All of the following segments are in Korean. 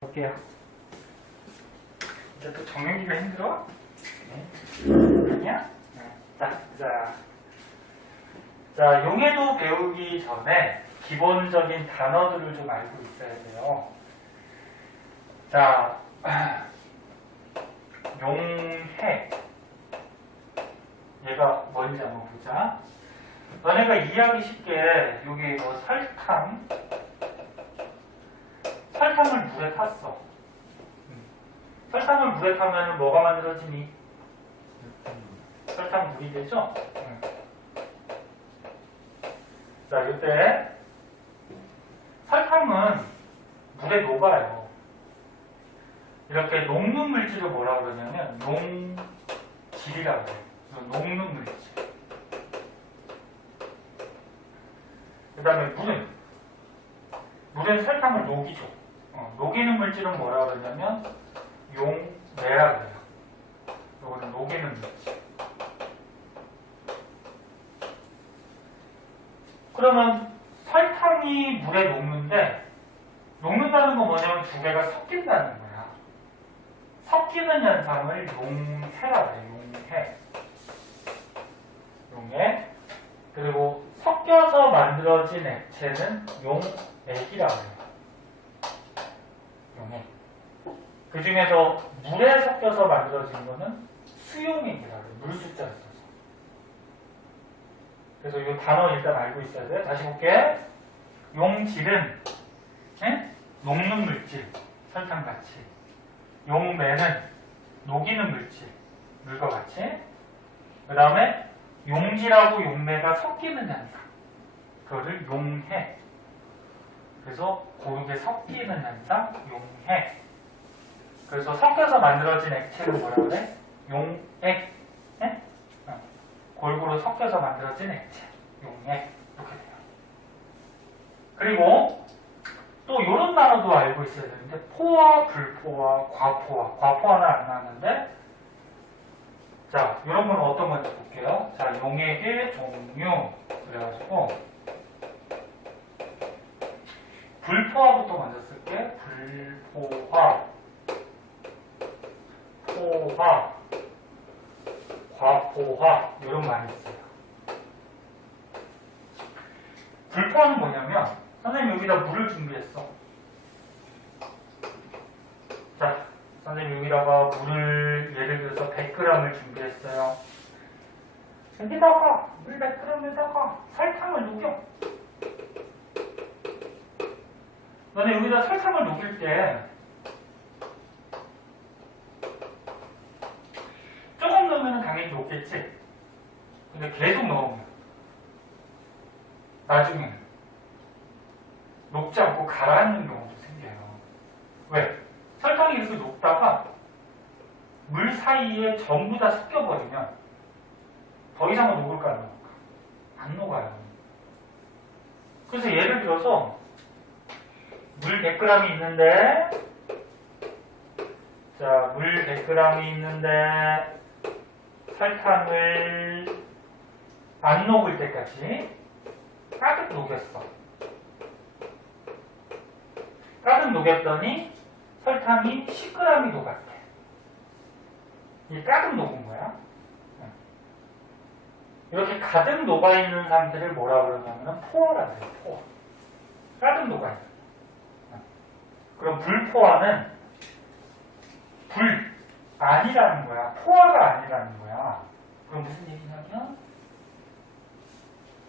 볼게요. 이제 또 정리가 힘들어? 네. 아니야? 네. 자, 용해도 배우기 전에 기본적인 단어들을 좀 알고 있어야 돼요. 자, 용해. 얘가 뭔지 한번 보자. 너네가 이해하기 쉽게 여기 뭐 설탕을 물에 탔어. 설탕을 물에 타면 뭐가 만들어지니? 설탕물이 되죠? 자, 이때 설탕은 물에 녹아요. 이렇게 녹는 물질을 뭐라 그러냐면 용질이라고 해요. 녹는 물질. 그 다음에 물은 설탕을 녹이죠. 녹이는 물질은 뭐라 그러냐면 용매라 그래요. 이거는 녹이는 물질. 그러면 설탕이 물에 녹는데 녹는다는 건 뭐냐면 두 개가 섞인다는 거야. 섞이는 현상을 용해라 그래요. 용해. 그리고 섞여서 만들어진 액체는 용액이라고 해요. 용액. 그 중에서 물에 섞여서 만들어진 거는 수용액이라고 해요. 물 숫자를 써서. 그래서 이 단어 일단 알고 있어야 돼요. 다시 볼게. 용질은 녹는 물질, 설탕같이. 용매는 녹이는 물질, 물과 같이. 그 다음에 용질하고 용매가 섞이는 현상. 그거를 용해. 그래서 고르게 섞이는 현상, 용해. 그래서 섞여서 만들어진 액체를 뭐라 그래? 용액. 골고루 섞여서 만들어진 액체, 용액. 이렇게 돼요. 그리고 또 이런 단어도 알고 있어야 되는데 포화, 불포화, 과포화. 과포화는 안 나왔는데 자, 이런 건 어떤 건지 볼게요. 자, 용액의 종류. 그래가지고 불포화부터 먼저 쓸게. 불포화, 포화, 과포화 이런 말이 있어요. 불포화는 뭐냐면 선생님 여기다 물을 준비했어. 자, 선생님 여기다가 물을 예를 들어서 100g을 준비했어요. 여기다가 물 100g에다가 설탕을 녹여. 너네 여기다 설탕을 녹일 때 조금 넣으면 당연히 녹겠지. 근데 계속 넣으면 나중에 녹지 않고 가라앉는 경우도 생겨요. 왜? 설탕이 이렇게 녹다가 물 사이에 전부 다 섞여버리면 더 이상은 녹을까 안 녹을까? 안 녹아요. 그래서 예를 들어서 물 100g이 있는데 자, 물 100g이 있는데 설탕을 안 녹을 때까지 가득 녹였어. 가득 녹였더니 설탕이 10g이 녹았대. 이게 가득 녹은 거야. 이렇게 가득 녹아있는 상태를 뭐라 그러냐면 포화라고 해요. 포화. 가득 녹아있는. 그럼 불포화는 불 아니라는 거야. 포화가 아니라는 거야. 그럼 무슨 얘기냐면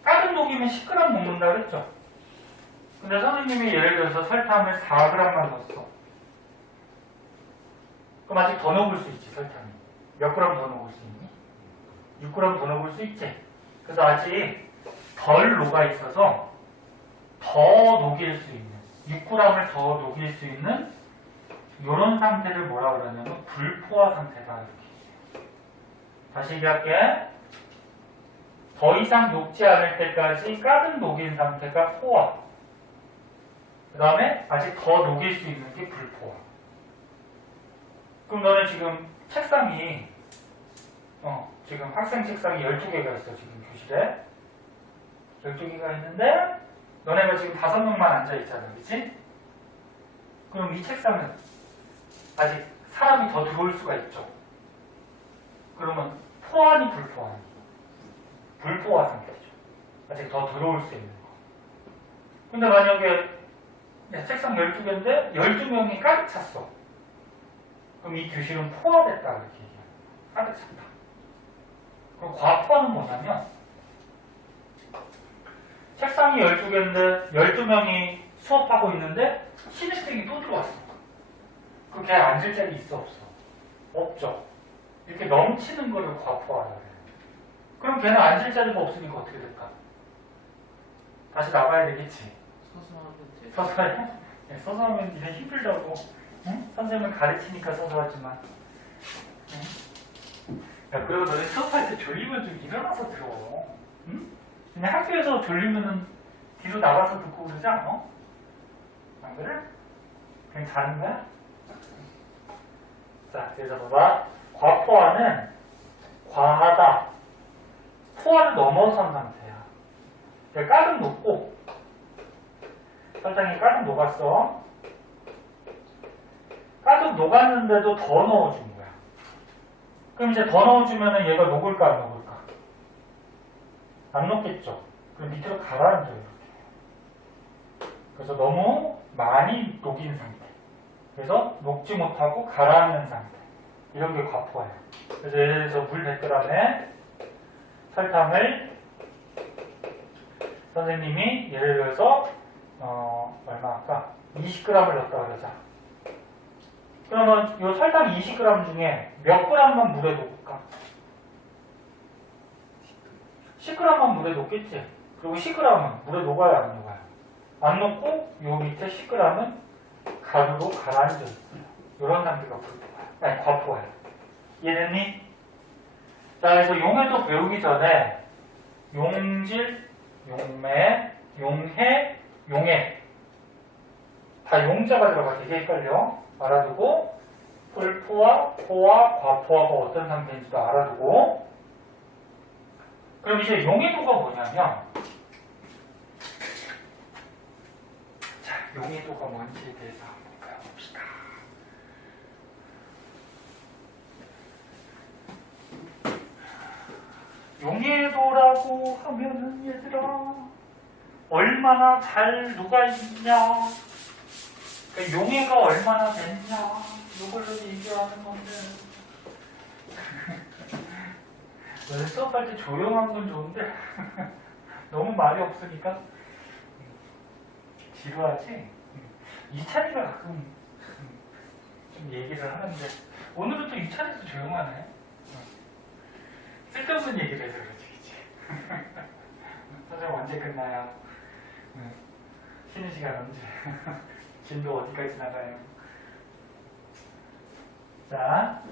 가득 녹이면 10g 녹는다 그랬죠. 근데 선생님이 예를 들어서 설탕을 4g만 넣었어. 그럼 아직 더 녹을 수 있지, 설탕이. 몇 그램 더 녹을 수 있니? 6g 더 녹을 수 있지. 그래서 아직 덜 녹아 있어서 더 녹일 수 있는 6g을 더 녹일 수 있는 이런 상태를 뭐라 그러냐면 불포화 상태다 이렇게. 다시 얘기할게. 더 이상 녹지 않을 때까지 가득 녹인 상태가 포화. 그 다음에 아직 더 녹일 수 있는 게 불포화. 그럼 너는 지금 책상이 지금 학생 책상이 12개가 있어. 지금 교실에 12개가 있는데 너네가 지금 5명만 앉아있잖아. 그치? 그럼 이 책상은 아직 사람이 더 들어올 수가 있죠. 그러면 포화니 불포화니? 불포화 상태죠. 아직 더 들어올 수 있는 거. 근데 만약에 책상 12개인데 12명이 가득 찼어. 그럼 이 교실은 포화됐다 이렇게 얘기해요. 가득 찼다. 그럼 과포화는 뭐냐면 책상이 12개인데 12명이 수업하고 있는데 신입생이 또 들어왔어. 그럼 걔 앉을 자리 있어 없어? 없죠. 이렇게 넘치는 거를 과포화라고 해요. 그럼 걔는 앉을 자리가 없으니까 어떻게 될까? 다시 나가야 되겠지. 서서 해? 네, 서서 하면 니네 힘들다고. 응? 선생님은 가르치니까 서서 하지만. 응? 야, 그리고 너네 수업할 때 졸리면 좀 일어나서 들어. 응? 그냥 학교에서 졸리면은 뒤로 나가서 듣고 그러지 않아? 안 그래? 그냥 자는 거야? 자, 그래서 봐봐. 과포화는 과하다. 포화를 넘어선 상태야. 가득 녹고, 설탕이 가득 녹았어. 가득 녹았는데도 더 넣어준 거야. 그럼 이제 더 넣어주면 얘가 녹을까 안 녹을까? 안 녹겠죠. 그럼 밑으로 가라앉아요. 이렇게. 그래서 너무 많이 녹인 상태. 그래서 녹지 못하고 가라앉는 상태. 이런 게 과포화예요. 그래서 예를 들어서 물 100g에 설탕을 선생님이 예를 들어서 얼마 할까? 20g을 넣었다 그러자. 그러면 이 설탕 20g 중에 몇 g만 물에 녹을까? 10g만 물에 녹겠지. 그리고 10g은 물에 녹아요, 안 녹아요? 안 녹고 요 밑에 10g은 가루로 가라앉아 있어요. 이런 상태가 불포화예요. 아니, 과포화예요. 이해됐니? 자, 그래서 용해도 배우기 전에 용질, 용매, 용해, 용해 다 용자가 들어가 되게 헷갈려. 알아두고 불포화, 포화, 과포화가 어떤 상태인지도 알아두고. 그럼 이제 용해도가 뭐냐면, 자, 용해도가 뭔지에 대해서 한번 배워봅시다. 용해도라고 하면은 얘들아 얼마나 잘 녹아있냐, 그러니까 용해가 얼마나 됐냐 이걸로 얘기하는 건데 너는 수업할 때 조용한 건 좋은데 너무 말이 없으니까 지루하지? 이찬이가 가끔 좀 얘기를 하는데 오늘은 또 이찬이도 조용하네. 쓸데없는 얘기를 해서 그렇지, 그치? 선생님 언제 끝나요? 쉬는 시간 언제? 진도 어디까지 나가요? 자,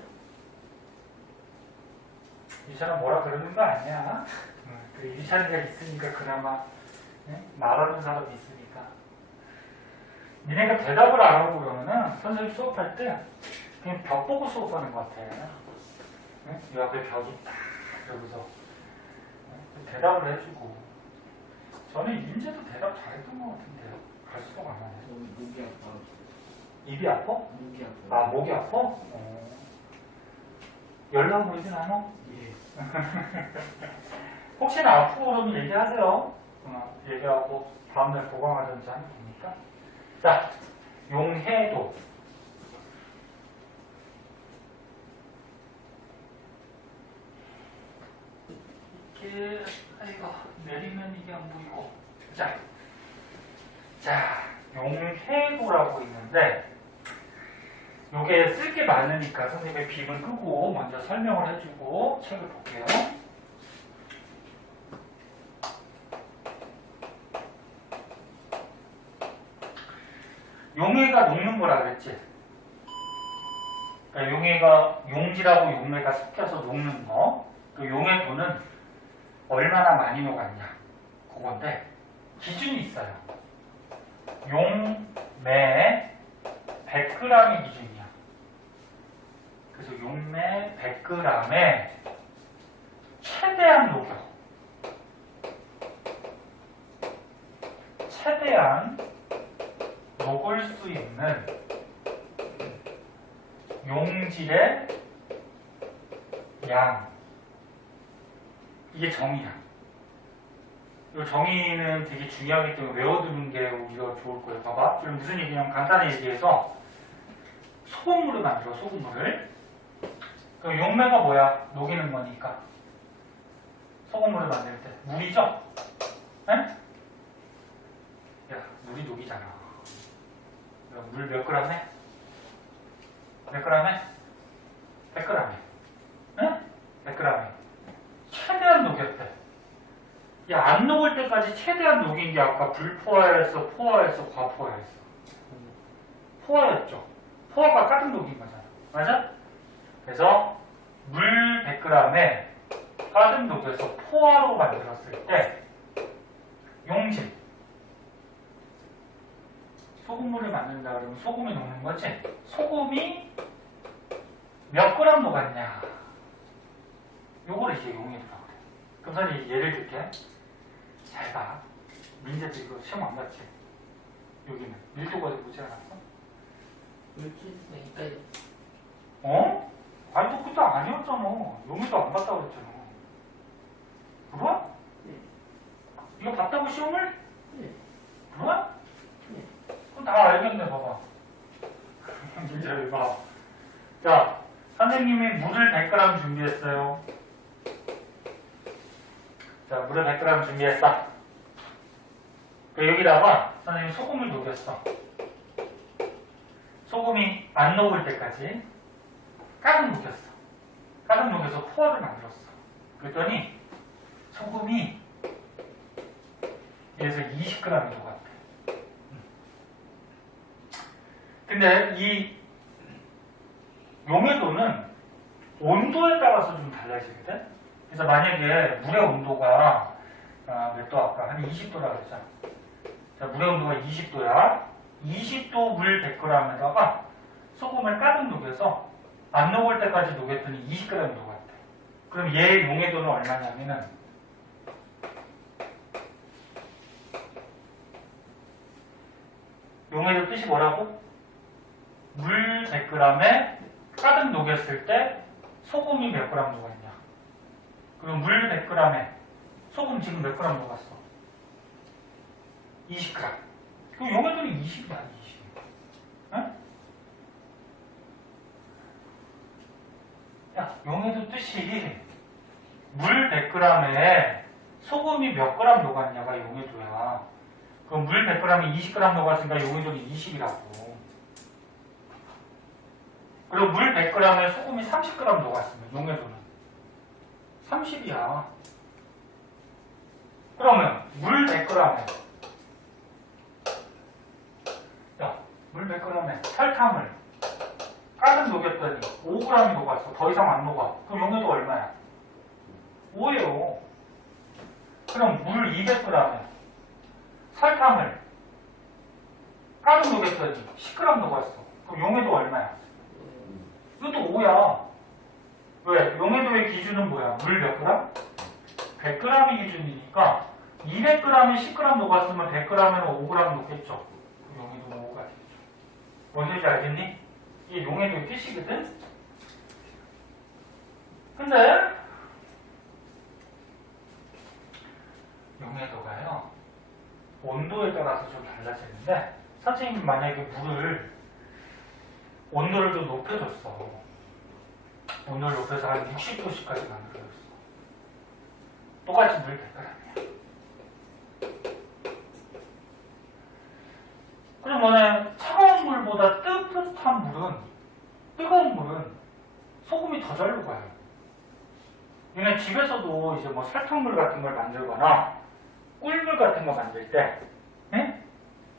유찬아 뭐라 그러는 거 아니야? 그 유찬이가 있으니까 그나마 말하는 사람이 있으니까. 니네가 대답을 안 하고 그러면은 선생님 수업할 때 그냥 벽 보고 수업하는 것 같아. 이 앞에 벽이 딱 그러고서 대답을 해주고. 저는 인제도 대답 잘했던 것 같은데요. 갈수록 안 하네. 목이 아파. 입이 아파? 목이 아파. 아, 목이 아파? 연락 오진 않아? 예. 혹시나 아프고 그러면 얘기하세요. 얘기하고 다음날 보강하든지 하면 되니까. 자, 용해도. 이게, 아이고, 내리면 이게 안 보이고. 자, 용해도라고 있는데, 요게 쓸 게 많으니까 선생님의 빔을 끄고 먼저 설명을 해주고 책을 볼게요. 용해가 녹는 거라 그랬지? 그러니까 용해가, 용지라고 용매가 섞여서 녹는 거. 그 용해도는 얼마나 많이 녹았냐. 그건데, 기준이 있어요. 용매 100g이 기준이야. 그래서 용매 100g에 최대한 녹여. 최대한 녹을 수 있는 용질의 양. 이게 정의야. 이 정의는 되게 중요하기 때문에 외워두는 게 우리가 좋을 거예요. 봐봐. 지금 무슨 얘기냐면 간단히 얘기해서 소금물을 만들어, 소금물을. 그 용매가 뭐야? 녹이는 거니까. 소금물을 만들 때. 물이죠? 에? 야, 물이 녹이잖아. 물 몇 그램 해? 몇 그램 해? 100g 해. 응? 100g 해. 최대한 녹였대. 야, 안 녹을 때까지 최대한 녹인 게 아까 불포화였어, 포화였어, 과포화였어? 포화였죠. 포화가 가득 녹인 거잖아. 맞아? 그래서 물 100g에 가득 녹여서 포화로 만들었을 때 용질. 소금물을 만든다 그러면 소금이 녹는 거지? 소금이 몇 그램 녹았냐? 요거를 이제 용해도라고 그래. 그럼 선생님 예를 들게. 잘 봐. 민재도 이거 시험 안 봤지? 여기는 밀도가 보지 않았어? 물질이니까 어? 아니 너 그때 아니었잖아. 용해도 안 봤다고 그랬잖아. 그래? 네. 이거 봤다고 시험을? 네. 그래? 네. 그럼 다 알겠네. 봐봐. 민재 봐. 자, 선생님이 물을 100g 준비했어요. 자, 물을 100g 준비했어. 여기다가 선생님이 소금을 녹였어. 소금이 안 녹을 때까지 가득 녹였어. 가득 녹여서 포화를 만들었어. 그랬더니 소금이 여기서 20g이 녹았대. 근데 이 용해도는 온도에 따라서 좀 달라지거든. 그래서 만약에 물의 온도가 몇 도 아까 한 20도라 그랬잖아. 자, 물의 온도가 20도야. 20도 물 100g에다가 소금을 가득 녹여서 안 녹을 때까지 녹였더니 20g 녹았대. 그럼 얘의 용해도는 얼마냐면은 용해도 뜻이 뭐라고? 물 100g에 가득 녹였을 때 소금이 몇 g 녹았냐? 그럼 물 100g에 소금 지금 몇 g 녹았어? 20g. 그럼 용해도는 20이야, 20. 응? 야, 용해도 뜻이 물 100g에 소금이 몇 g 녹았냐가 용해도야. 그럼 물 100g에 20g 녹았으니까 용해도는 20이라고. 그리고 물 100g에 소금이 30g 녹았으면 용해도는 30이야. 그러면 물 100g에 물 100g에 설탕을 가득 녹였더니 5g이 녹았어. 더 이상 안 녹아. 그럼 용해도 얼마야? 5예요. 그럼 물 200g에 설탕을 가득 녹였더니 10g 녹았어. 그럼 용해도 얼마야? 이것도 5야. 왜? 용해도의 기준은 뭐야? 물 몇 그램? 100g이 기준이니까 200g에 10g 녹았으면 100g에는 5g 녹겠죠. 용해도 5가 되겠죠. 뭔 소리인지 알겠니? 이게 용해도의 뜻이거든? 근데 용해도가요 온도에 따라서 좀 달라지는데 선생님이 만약에 물을 온도를 좀 높여줬어. 온도를 높여서 한 60도씨까지 만들어줬어. 똑같이 물 100g이야. 그러면 차가운 물보다 뜨뜻한 물은, 뜨거운 물은 소금이 더 잘 녹아요. 얘네 집에서도 이제 뭐 설탕물 같은 걸 만들거나 꿀물 같은 거 만들 때, 예?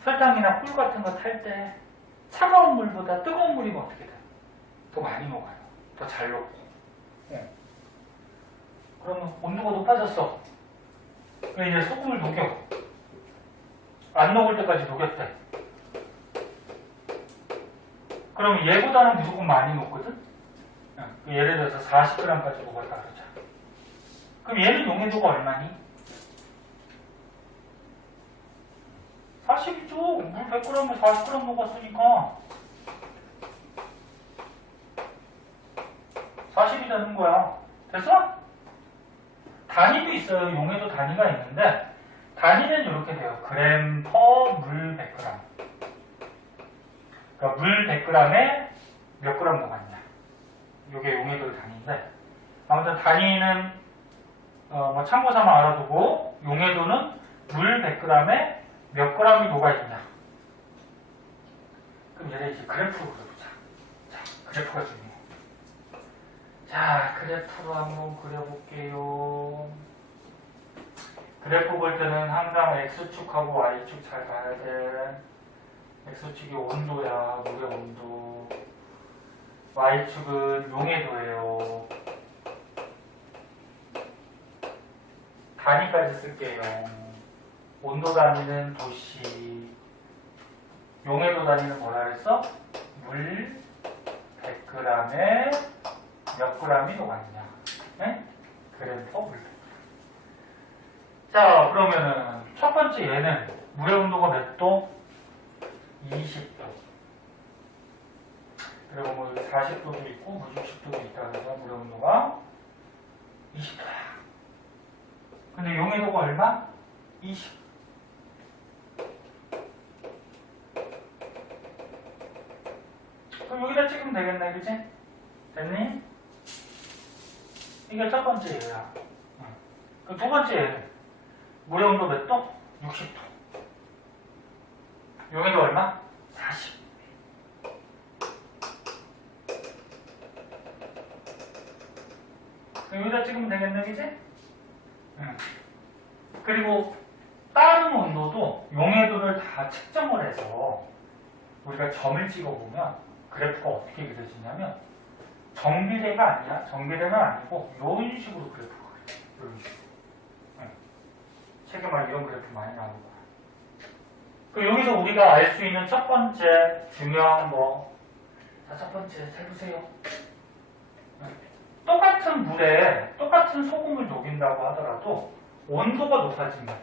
설탕이나 꿀 같은 거 탈 때 차가운 물보다 뜨거운 물이면 어떻게 돼? 더 많이 녹아요. 더 잘 녹고. 예. 그러면 온도가 높아졌어. 그럼 이제 소금을 녹여. 안 녹을 때까지 녹였대. 그러면 얘보다는 무조건 많이 녹거든? 예. 예를 들어서 40g까지 녹았다 그러자. 그럼 얘는 용해도가 얼마니? 40이죠. 물 100g에 40g 녹았으니까. 되는 거야. 됐어? 단위도 있어요. 용해도 단위가 있는데 단위는 이렇게 돼요. 그램 퍼 물 100g. 그러니까 물 100g에 몇 그램 녹았냐. 이게 용해도의 단위인데 아무튼 단위는 뭐 참고 삼아 알아두고 용해도는 물 100g에 몇 g이 녹아있냐. 그럼 얘를 이제 그래프로 그려보자. 자, 그래프가 중요해. 자, 그래프로 한번 그려볼게요. 그래프 볼 때는 항상 X축하고 Y축 잘 봐야 돼. X축이 온도야, 물의 온도. Y축은 용해도예요. 단위까지 쓸게요. 온도 단위는 도시. 용해도 단위는 뭐라 그랬어? 물 100g에 몇 g이 녹았냐. 네? 그램 퍼 물. 자, 그러면은 첫 번째 얘는 물의 온도가 몇 도? 20도. 그리고 뭐 40도도 있고 뭐 60도도 있다 그래서 물의 온도가 20도야. 근데 용해도가 얼마? 20. 그럼 여기다 찍으면 되겠네, 그치? 됐니? 이게 첫 번째 얘야. 그 두 번째 얘는 물의 온도 몇 도? 60도. 용해도 얼마? 40. 여기다 찍으면 되겠네, 그치? 그리고 다른 온도도 용해도를 다 측정을 해서 우리가 점을 찍어보면 그래프가 어떻게 그려지냐면 정비례가 아니야. 정비례는 아니고 이런 식으로 그래프가 그려져. 이런 식으로. 책에 막 이런 그래프 많이 나오는 거야. 그 여기서 우리가 알 수 있는 첫 번째 중요한 거. 자, 첫 번째 잘 보세요. 똑같은 물에 똑같은 소금을 녹인다고 하더라도 온도가 높아지면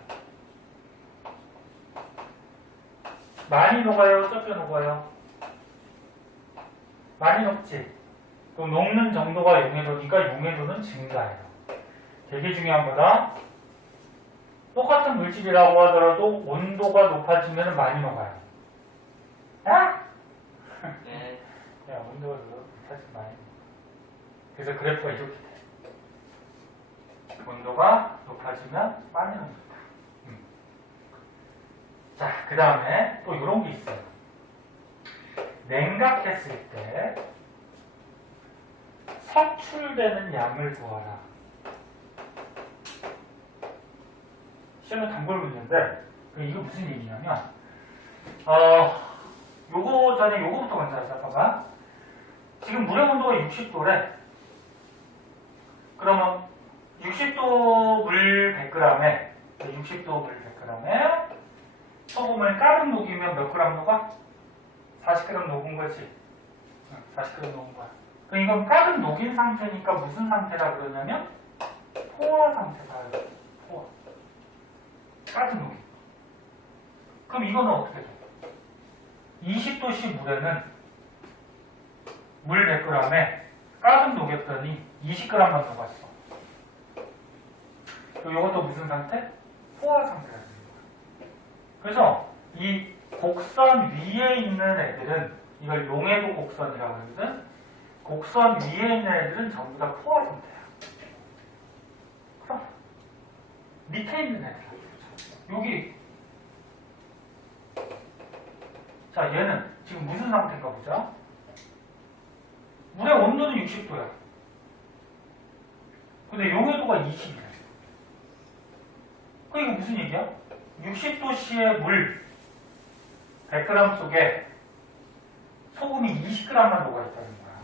많이 녹아요? 적게 녹아요? 많이 녹지? 그럼 녹는 정도가 용해도니까 용해도는 증가해요. 되게 중요한 거다. 똑같은 물질이라고 하더라도 온도가 높아지면 많이 녹아요. 아? 네. 야, 온도가 높아지면 많이 녹아. 그래서 그래프가 이렇게 돼. 온도가 높아지면 많이 녹는다. 자, 그 다음에 또 이런 게 있어요. 냉각했을 때 석출되는 양을 구하라. 시험에 단골 문제인데 이거 무슨 얘기냐면 요거 전에 요거부터 먼저 하자. 잠깐만. 지금 물의 온도가 60도래. 그러면 60도 물 100g에 60도 물 100g에 소금을 가득 녹이면 몇 g 녹아? 40g 녹은 거지. 40g 녹은 거야. 그럼 이건 가득 녹인 상태니까 무슨 상태라 그러냐면 포화 상태다. 포화. 가득 녹인. 그럼 이거는 어떻게 돼? 20도씨 물에는 물 100g에 가득 녹였더니 20g만 녹았어. 그리고 이것도 무슨 상태? 포화 상태가 되는 거야. 그래서 이 곡선 위에 있는 애들은 이걸 용해도 곡선이라고 하거든. 곡선 위에 있는 애들은 전부 다 포화 상태야. 그럼 밑에 있는 애들 여기 자 얘는 지금 무슨 상태인가 보자. 물의 온도는 60도야. 근데 용해도가 20이야. 그 이거 무슨 얘기야? 60도씨의 물 100g 속에 소금이 20g만 녹아있다는 거야.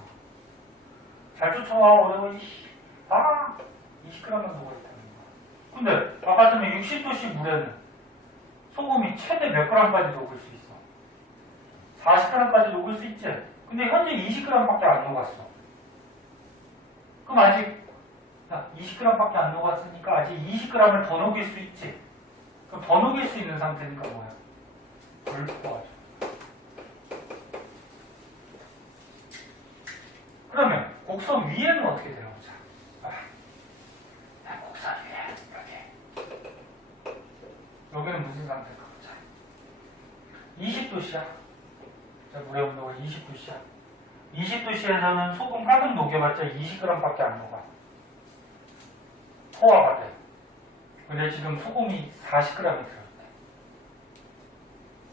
잘 쫓아와. 어려워. 20g만 녹아있다는 거야. 근데 아까 전에 60도씨 물에는 소금이 최대 몇 g까지 녹을 수 있어? 40g까지 녹을 수 있지? 근데 현재 20g밖에 안 녹았어. 그럼 아직 20g밖에 안 녹았으니까 아직 20g을 더 녹일 수 있지? 그럼 더 녹일 수 있는 상태니까 뭐야? 불포화죠. 그러면 곡선 위에는 어떻게 돼요? 자, 곡선 위에 여기는 무슨 상태일까? 자, 20도씨야. 자, 물의 온도가 20도씨야. 20도씨에서는 소금 가득 녹여봤자 20g밖에 안 녹아. 포화가 돼. 근데 지금 소금이 40g이 들어있대.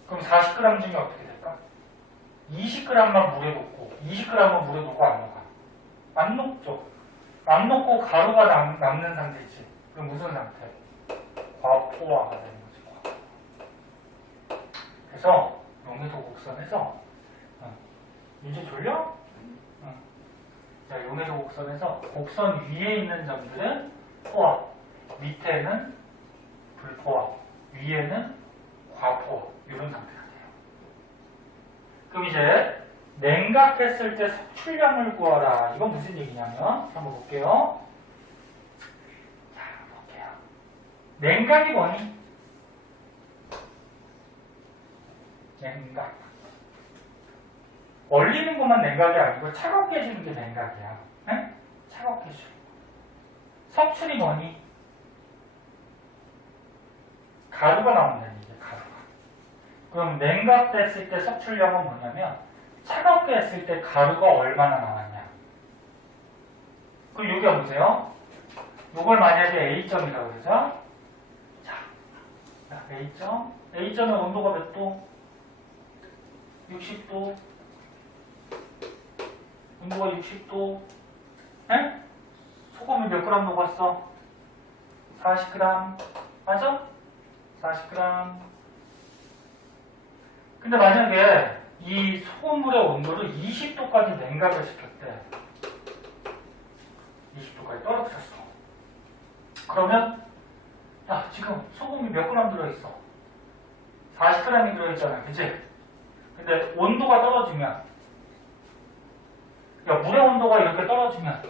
그럼 40g 중에 어떻게 될까? 20g만 물에 녹고 20g만 물에 녹고 안 녹아. 안 녹죠. 안 녹고 가루가 남는 상태지. 그럼 무슨 상태? 과포화가 되는 거지. 과포화. 그래서 용해도 곡선에서 이제 졸려? 자, 용해도 곡선에서 곡선 위에 있는 점들은 포화, 밑에는 불포화, 위에는 과포화, 이런 상태가 돼요. 그럼 이제 냉각했을 때 석출량을 구하라. 이건 무슨 얘기냐면 한번 볼게요. 자, 볼게요. 냉각이 뭐니? 냉각. 얼리는 것만 냉각이 아니고 차갑게 해주는 게 냉각이야. 네? 차갑게 해주는 거. 석출이 뭐니? 가루가 나온다는 얘기야. 가루가. 그럼 냉각됐을 때 석출량은 뭐냐면 차갑게 했을 때 가루가 얼마나 나왔냐. 그럼 여기가 보세요. 이걸 만약에 A점이라고 그러죠. 자, A점. A점의 온도가 몇 도? 60도. 온도가 60도. 에? 소금이 몇 그램 녹았어? 40g. 맞아? 40g. 근데 만약에 이 소금물의 온도를 20도까지 냉각을 시켰대. 20도까지 떨어뜨렸어. 그러면 야, 지금 소금이 몇 그램 들어있어? 40g이 들어있잖아. 그치? 근데 온도가 떨어지면, 야, 물의 온도가 이렇게 떨어지면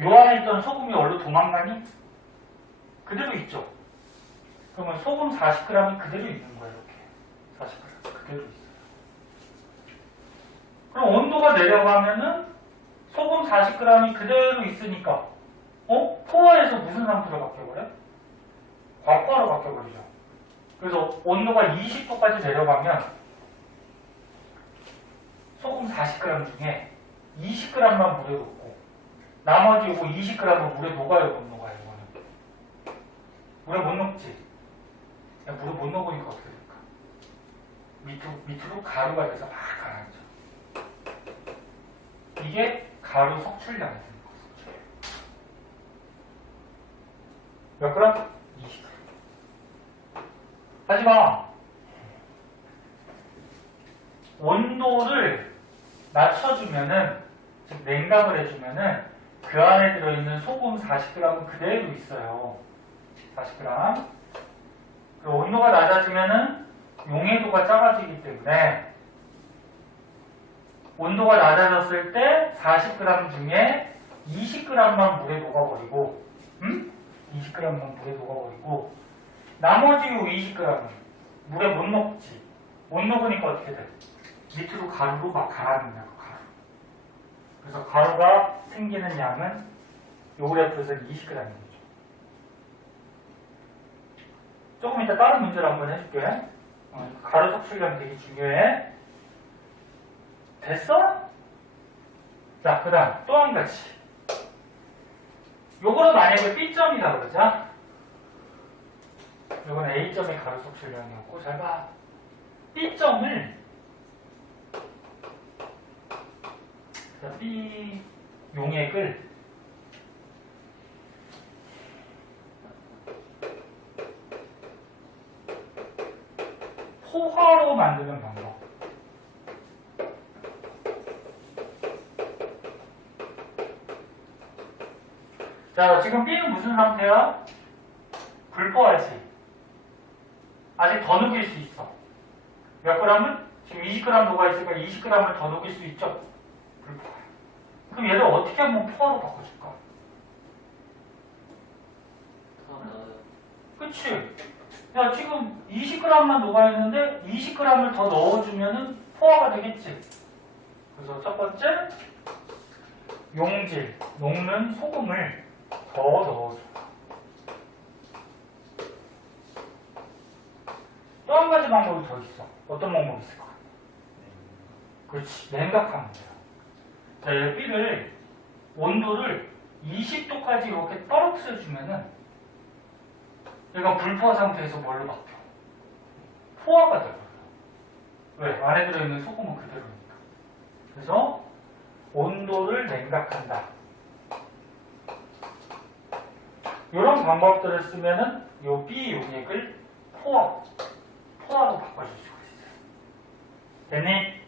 요 안에 있던 소금이 얼로 도망가니? 그대로 있죠. 그러면 소금 40g이 그대로 있는 거예요. 이렇게 40g 그대로 있어요. 그럼 온도가 내려가면은 소금 40g이 그대로 있으니까 포화에서 무슨 상태로 바뀌어버려? 과포화로 바뀌어버리죠. 그래서 온도가 20도까지 내려가면 소금 40g 중에 20g만 물에 녹고 나머지 요거 20g은 물에 녹아요, 못 녹아요? 이거는 물에 못 녹지. 야, 물에 못 녹으니까 어떻게 될까? 밑으로 가루가 돼서 막 가라앉아. 이게 가루 석출량이 되는 거죠. 몇 그램? 20g. 하지만 온도를 낮춰주면은, 즉 냉각을 해주면은 그 안에 들어있는 소금 40g은 그대로 있어요. 40g. 그 온도가 낮아지면은 용해도가 작아지기 때문에 온도가 낮아졌을 때 40g 중에 20g만 물에 녹아버리고, 20g만 물에 녹아버리고, 나머지 20g은 물에 못 녹지. 못 녹으니까 어떻게 돼? 밑으로 가루로 막 가라앉는다고, 가루. 그래서 가루가 생기는 양은 요 그래프에서는 20g이죠. 조금 이따 다른 문제를 한번 해줄게. 가루 석출량 되게 중요해. 됐어? 자, 그 다음 또 한 가지. 요거는 만약에 B점이라고 그러자. 요거는 A점의 가루 석출량이었고, 잘 봐. B점을 B 용액을 포화로 만드는 방법. 자, 지금 B는 무슨 상태야? 불포화지. 아직 더 녹일 수 있어. 몇 그램은? 지금 20g 녹아있으니까 20g을 더 녹일 수 있죠? 불포화. 그럼 얘를 어떻게 하면 포화로 바꿔줄까? 그치? 야, 지금 20g만 녹아있는데 20g을 더 넣어주면은 포화가 되겠지? 그래서 첫 번째, 용질, 녹는 소금을 더 넣어줘. 또 한 가지 방법이 더 있어. 어떤 방법이 있을까? 그렇지. 냉각하면 돼요. 자, 여기를 온도를 20도까지 이렇게 떨어뜨려 주면은 얘가 불포화 상태에서 뭘로 바뀌어? 포화가 되거든요. 왜? 안에 들어있는 소금은 그대로니까. 그래서 온도를 냉각한다. 이런 방법들을 쓰면은 요 B 용액을 포화로 바꿔줄 수가 있어요. 됐니?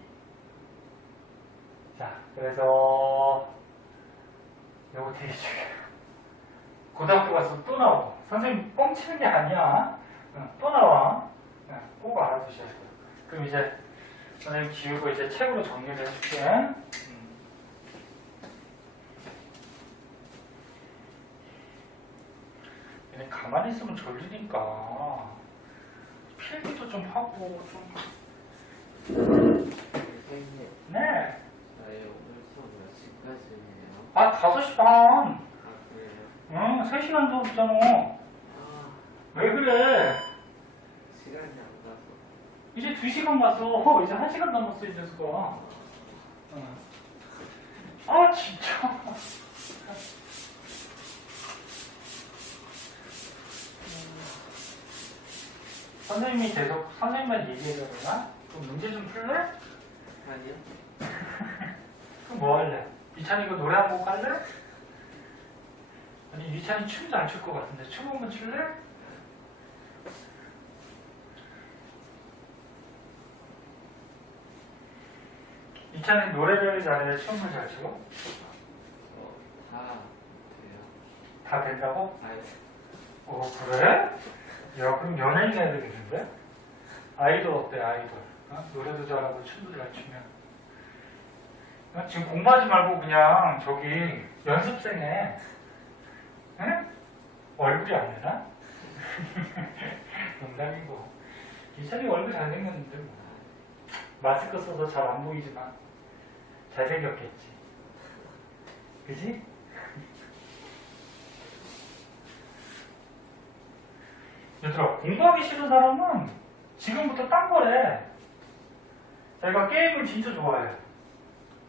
자, 그래서 요거 되게 중요해요. 고등학교 가서 또 나와. 선생님 뻥치는 게 아니야. 또 나와. 꼭 알아두셔야 돼요. 그럼 이제 선생님 지우고 이제 책으로 정리를 해줄게. 얘네 가만히 있으면 졸리니까 필기도 좀 하고 좀. 선생님, 네. 저희 오늘 수업 몇 시까지예요? 아, 5시 반. 아, 그래요? 응, 3시간도 없잖아. 아, 왜 그래? 시간이 안 가서. 이제 2시간 갔어. 이제 1시간 남았어, 이 녀석아. 아, 진짜. 선생님이 계속 선생님만 얘기해야 되나? 그럼 문제 좀 풀래? 아니요? 그럼 뭐 할래? 이찬이 이거 노래 한 곡 할래? 아니, 이찬이 춤도 안 출 것 같은데 춤 한번 출래? 이찬이 노래를 잘해, 춤을 잘 춰? 다 돼요. 다 된다고? 아니, 그래? 야, 그럼 연예인 해야 되겠는데? 아이돌 어때, 아이돌? 노래도 잘하고 춤도 잘 추면. 지금 공부하지 말고 그냥 저기 연습생에, 응? 얼굴이 안 되나? 농담이고. 이찬이 얼굴 잘생겼는데 뭐. 마스크 써서 잘 안 보이지만 잘생겼겠지. 그지? 얘들아, 공부하기 싫은 사람은 지금부터 딴 거래. 자기가 게임을 진짜 좋아해.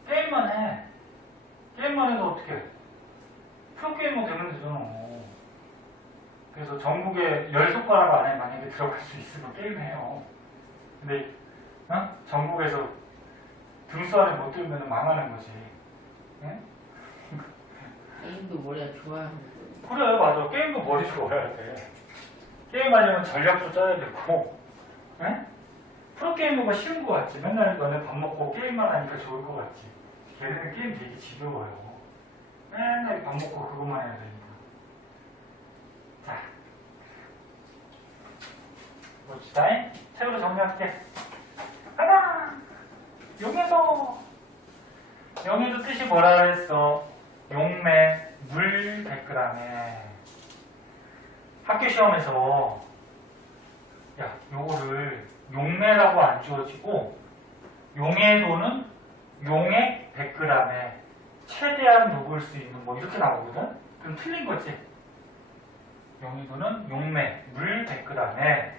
게임만 해. 게임만 해도 어떻게 해? 프로게이머 되면 되잖아. 그래서 전국에 10손가락 안에 만약에 들어갈 수 있으면 게임해요. 근데 전국에서 등수 안에 못 들면 망하는 거지. 응? 게임도 머리가 좋아야 하는데. 그래, 맞아. 게임도 머리 좋아야 돼. 게임하려면 전략도 짜야 되고, 응? 프로게이머가 쉬운 거 같지? 맨날 너네 밥 먹고 게임만 하니까 좋을 거 같지? 걔네는 게임 되게 지겨워요. 맨날 밥 먹고 그것만 해야 되니까. 자, 봅시다. 책으로 정리할게. 가자! 용해도. 용해도 뜻이 뭐라 그랬어? 용매, 물 100g에. 학교 시험에서 야, 요거를 용매라고 안 주어지고 용해도는 용액 100g에 최대한 녹을 수 있는 뭐 이렇게 나오거든? 그럼 틀린 거지? 용해도는 용매, 물 100g에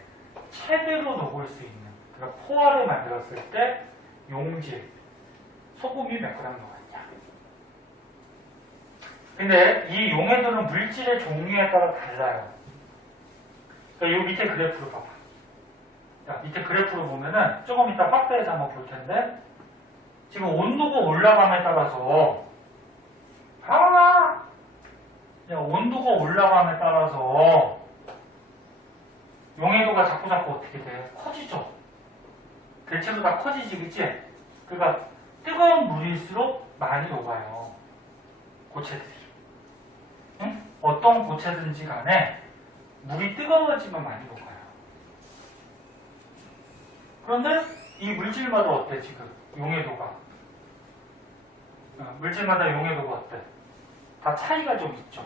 최대로 녹을 수 있는, 그러니까 포화를 만들었을 때 용질, 소금이 몇 g 녹았냐. 근데 이 용해도는 물질의 종류에 따라 달라요. 그러니까 요 밑에 그래프를 봐봐. 자, 밑에 그래프를 보면은 조금 이따 박스에서 한번 볼 텐데 지금 온도가 올라감에 따라서 온도가 올라감에 따라서 용해도가 자꾸자꾸 어떻게 돼? 커지죠? 대체로 다 커지지, 그치? 그러니까 뜨거운 물일수록 많이 녹아요. 고체들이. 응? 어떤 고체든지 간에 물이 뜨거워지면 많이 녹아요. 그런데 이 물질마다 어때, 지금? 용해도가. 물질마다 용해도가 어때? 다 차이가 좀 있죠.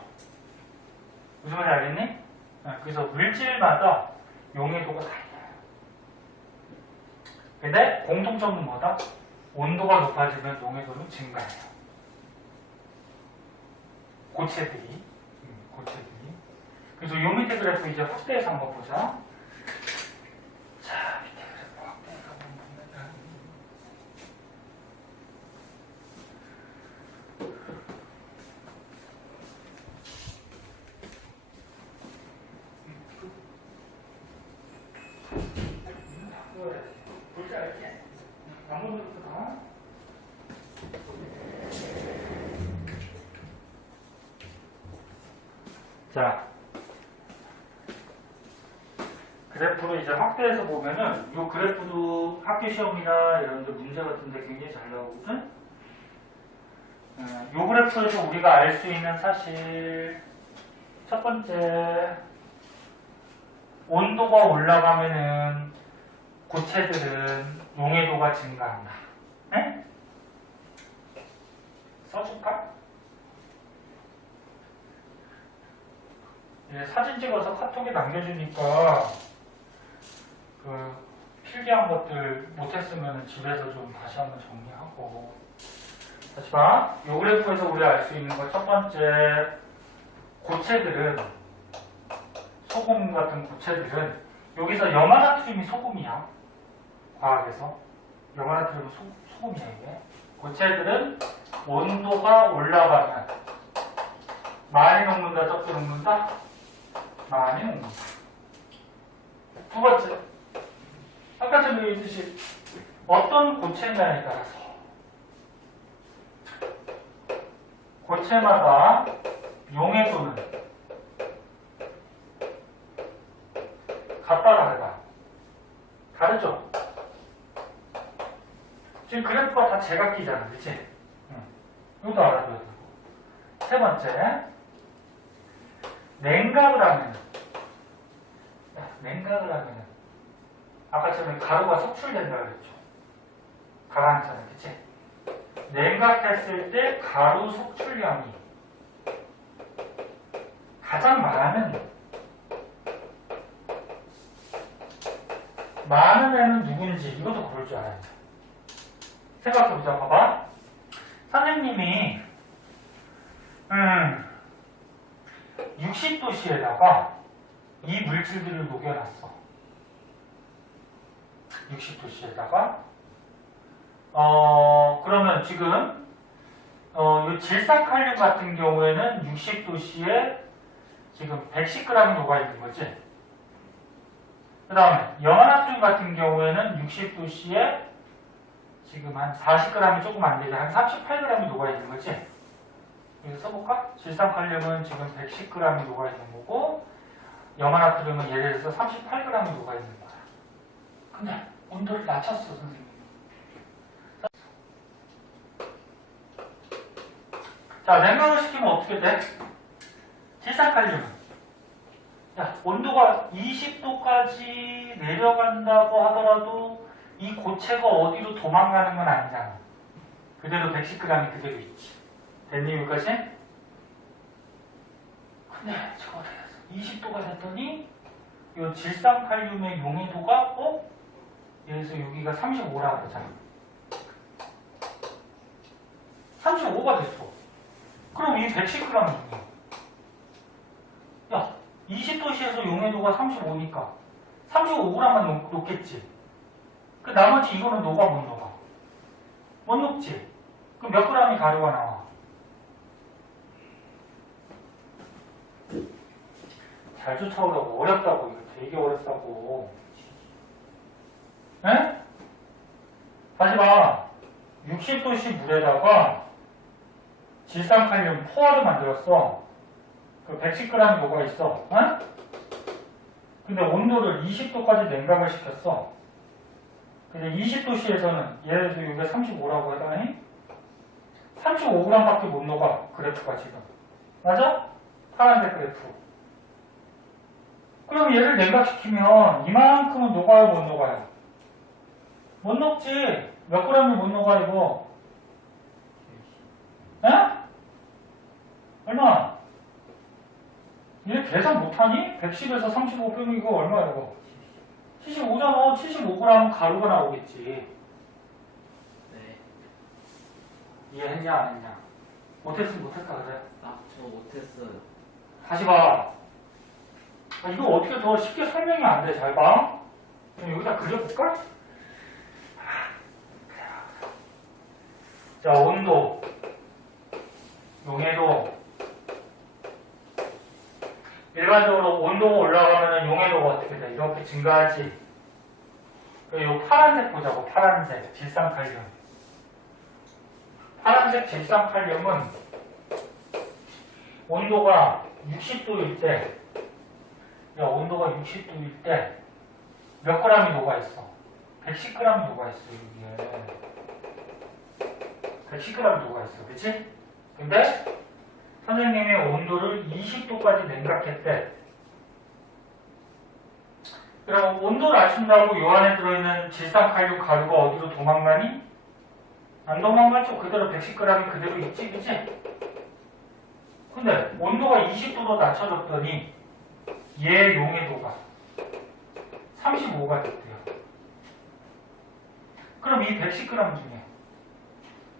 무슨 말인지 알겠니? 그래서 물질마다 용해도가 달라요. 근데 공통점은 뭐다? 온도가 높아지면 용해도는 증가해요. 고체들이. 고체들이. 그래서 요 밑에 그래프 이제 확대해서 한번 보자. 자, 밑에 그래프 확대해서 한번 보면은. 볼줄 알지? 아무것도 자, 그래프로 이제 확대해서 보면은 이 그래프도 학교 시험이나 이런 데 문제 같은 데 굉장히 잘 나오거든. 이 그래프에서 우리가 알 수 있는 사실 첫 번째, 온도가 올라가면은 고체들은 용해도가 증가한다. 에? 써줄까? 예, 사진 찍어서 카톡에 남겨주니까 그 필기한 것들 못했으면 집에서 좀 다시 한번 정리하고. 다시 봐. 요 그래프에서 우리가 알 수 있는 것 첫 번째, 고체들은, 소금 같은 고체들은, 여기서 염화나트륨이 소금이야. 과학에서. 염화나트륨은 소금이야, 이게. 고체들은 온도가 올라가면 많이 녹는다, 적게 녹는다? 많이 녹는다. 두 번째, 아까 전에 얘기했듯이 어떤 고체냐에 따라서 고체마다 용해도는 같다 다르다. 다르죠? 지금 그래프가 다 제각기잖아, 그치? 응. 이것도 알아둬야 되고. 세 번째, 냉각을 하면은 아까처럼 가루가 속출된다 그랬죠. 가라앉잖아, 그치? 냉각했을 때 가루 속출량이 가장 많은 애는 누군지 이것도 고를 줄 알아야 돼. 생각해보자. 봐봐. 선생님이 60도씨에다가 이 물질들을 녹여놨어. 60도씨에다가 그러면 지금 이 질산칼륨 같은 경우에는 60도씨에 지금 110g이 녹아있는 거지. 그 다음에 염화나트륨 같은 경우에는 60도씨에 지금 한 40g이 조금 안 되지. 한 38g이 녹아있는 거지. 여기서 써볼까? 질산칼륨은 지금 110g이 녹아있는 거고, 염화나트륨은 예를 들어서 38g이 녹아있는 거야. 근데 온도를 낮췄어, 선생님. 자, 냉각을 시키면 어떻게 돼? 질산칼륨은 야, 온도가 20도까지 내려간다고 하더라도 이 고체가 어디로 도망가는 건 아니잖아. 그대로 110g이 그대로 있지. 됐니, 여기까지? 근데 저거 20도가 됐더니 이 질산칼륨의 용해도가 예를 들어서 여기가 35라고 그러잖아. 35가 됐어. 그럼 이 110g 중에 야, 20도씨에서 용해도가 35니까 35g만 녹겠지. 그 나머지 이거는 녹아 못 녹아? 못 녹지. 그럼 몇 g이 가루가 나와? 잘 쫓아오라고. 어렵다고. 이거 되게 어렵다고. 에? 다시 봐. 60도씨 물에다가 질산칼륨 포화를 만들었어. 그 110g이 녹아 있어. 어? 근데 온도를 20도까지 냉각을 시켰어. 근데 20도씨에서는 예를 들어서 여기가 35라고 하다니 35g밖에 못 녹아. 그래프가 지금. 맞아? 파란색 그래프. 그럼 얘를 냉각시키면 이만큼은 녹아요, 못 녹아요? 못 녹지. 몇 g이 못 녹아, 이거? 에? 얼마? 얘 계산 못하니? 110에서 35 빼면 이거 얼마야, 이거? 75잖아. 75g 가루가 나오겠지. 네. 이해했냐, 안 했냐? 못했으면 못했다 그래. 아, 저 못했어요. 다시 봐. 아, 이거 어떻게 더 쉽게 설명이 안 돼. 잘 봐. 그럼 여기다 그려볼까? 자, 온도, 용해도. 일반적으로 온도가 올라가면 용해도가 어떻게 돼? 이렇게 증가하지. 이 파란색 보자고. 파란색 질산칼륨. 파란색 질산칼륨은 온도가 60도일 때, 야, 온도가 60도일 때 몇 g이 녹아있어? 110g이 녹아있어, 여기에. 110g이 녹아있어, 그치? 근데 선생님이 온도를 20도까지 냉각했대. 그럼 온도를 아신다고 요 안에 들어있는 질산칼륨 가루가 어디로 도망가니? 안 도망가죠. 그대로 110g이 그대로 있지, 그치? 근데 온도가 20도로 낮춰졌더니 얘 용해도가 35가 됐대요. 그럼 이 110g 중에,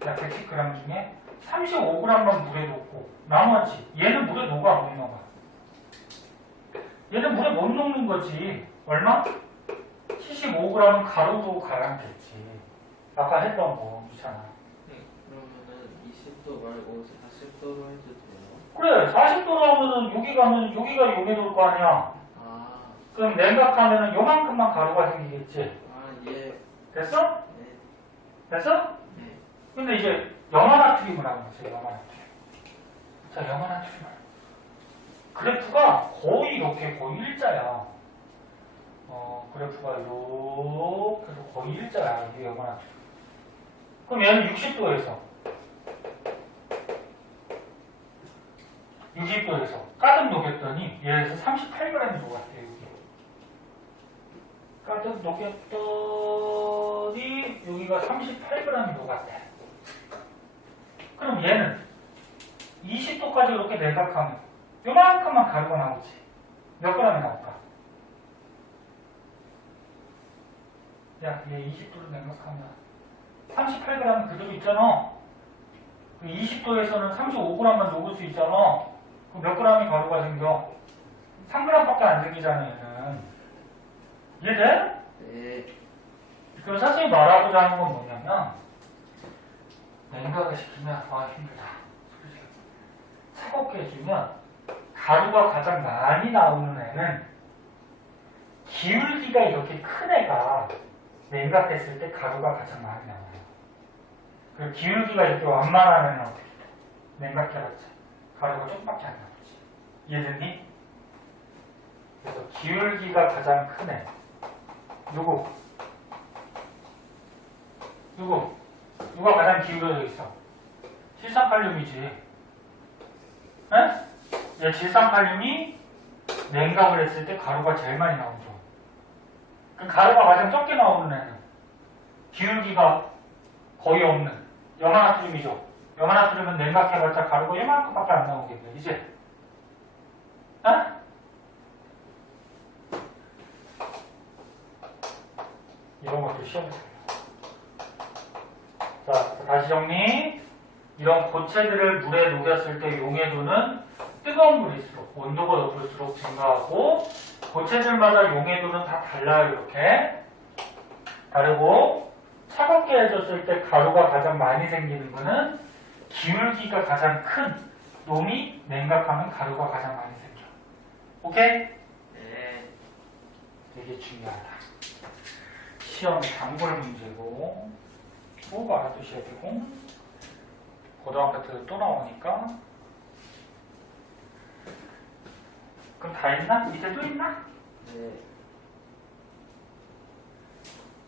야, 110g 중에 35g만 물에 녹고 나머지 얘는 물에 녹아 못 녹아? 얘는 물에 못 녹는 거지. 얼마? 75g은 가루로 가라앉겠지. 아까 했던 거 있잖아. 네, 그러면은 20도 말고 40도로 해도 돼요? 그래, 40도로 하면은 여기가 용해도일 거 아니야. 아, 그럼 냉각하면은 요만큼만 가루가 생기겠지. 아, 예. 됐어? 네. 됐어? 네. 근데 이제 염화나트륨을 하는 거죠, 염화나트륨. 자, 염화나트륨. 그래프가 거의 이렇게 거의 일자야. 그래프가 이렇게 해서 거의 일자야, 이게 염화나트륨. 그럼 얘는 60도에서 60도에서 가득 녹였더니 얘에서 38g이 녹았대요, 여기. 가득 녹였더니 여기가 38g이 녹았대. 그럼 얘는 20도까지 이렇게 냉각하면 요만큼만 가루가 나오지. 몇 g이 나올까? 야, 얘 20도로 냉각하면 38g 그대로 있잖아. 20도에서는 35g만 녹을 수 있잖아. 그럼 몇 g이 가루가 생겨? 3g밖에 안 생기잖아, 얘는. 이해돼? 네. 그럼 선생님이 말하고자 하는 건 뭐냐면, 냉각을 시키면, 힘들다. 솔직히. 차갑게 해주면, 가루가 가장 많이 나오는 애는, 기울기가 이렇게 큰 애가 냉각했을 때 가루가 가장 많이 나와요. 그리고 기울기가 이렇게 완만한 애는 어떻게 돼? 냉각해봤자 가루가 조금밖에 안 나오지. 이해됐니? 그래서 기울기가 가장 큰 애. 누구? 누가 가장 기울어져 있어? 질산칼륨이지. 에? 얘 질산칼륨이 냉각을 했을 때 가루가 제일 많이 나오죠. 그 가루가 가장 적게 나오는 애는 기울기가 거의 없는 염화나트륨이죠. 염화나트륨은 냉각해봤자 가루가 이만큼밖에 안 나오겠네. 이제 이런 것도 시험에 들어요. 자, 다시 정리. 이런 고체들을 물에 녹였을 때 용해도는 뜨거운 물일수록 온도가 높을수록 증가하고, 고체들마다 용해도는 다 달라요. 이렇게 다르고, 차갑게 해줬을 때 가루가 가장 많이 생기는 거는 기울기가 가장 큰 놈이 냉각하면 가루가 가장 많이 생겨. 오케이? 네. 되게 중요하다. 시험 단골 문제고, 꼭 알아두셔야 되고, 고등학교 때도 또 나오니까. 그럼 다 했나? 밑에 또 있나?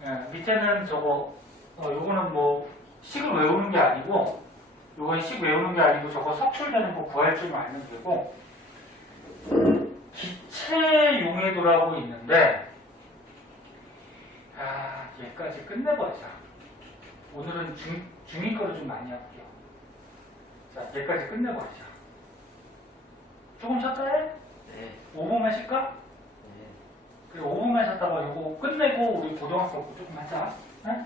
네. 밑에는 저거, 요거는 뭐, 식을 외우는 게 아니고, 요건 식 외우는 게 아니고, 저거 석출되는 거 구할 줄만 알면 되고, 기체 용해도라고 있는데, 얘까지 끝내버리자. 오늘은 중2 거를 좀 많이 할게요. 자, 얘까지 끝내버리자. 조금 쉬었다 해? 네. 5분만 쉴까? 네. 그래, 5분만 쉬었다가 이거 끝내고 우리 고등학교 거 조금 하자. 네?